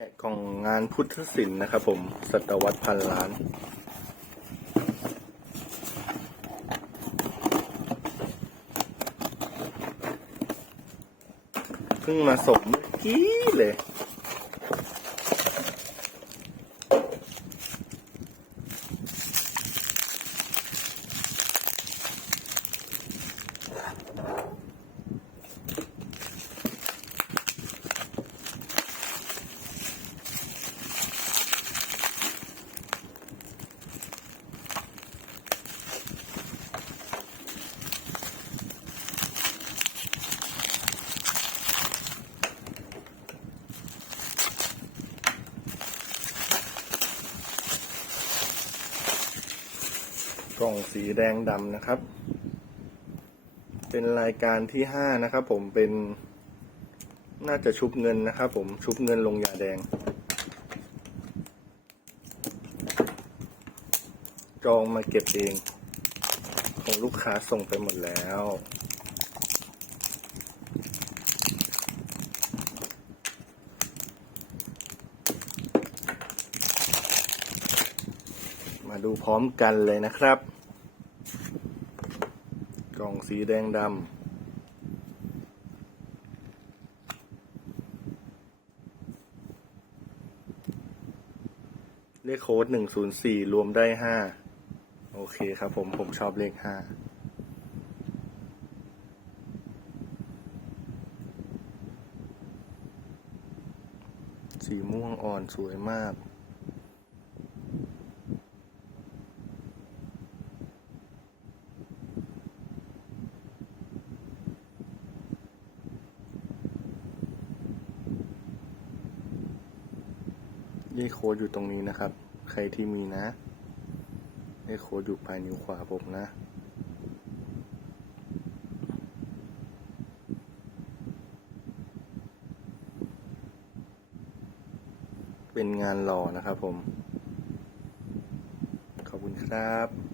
แกะกล่องงานพุทธศิลป์นะครับผมศตวรรษพันล้าน เพิ่งมาส่งเมื่อกี้เลย กล่องสีแดงดำนะครับ เป็นรายการที่ห้านะครับ ผมเป็นน่าจะชุบเงินนะครับผมชุบเงินลงยาแดง จองมาเก็บเองของลูกค้าส่งไปหมดแล้วมาดูพร้อมกันเลยนะครับ กล่องสีแดงดำเลขโค้ดหนึ่งศูนย์สี่รวมได้ห้าโอเคครับผม ผมชอบเลขห้าสีม่วงอ่อนสวยมาก เลขโค้ดอยู่ตรงนี้นะครับ ใครที่มีนะ เลขโค้ดอยู่ปลายนิ้วขวาผมนะ เป็นงานหล่อนะครับผม ขอบคุณครับ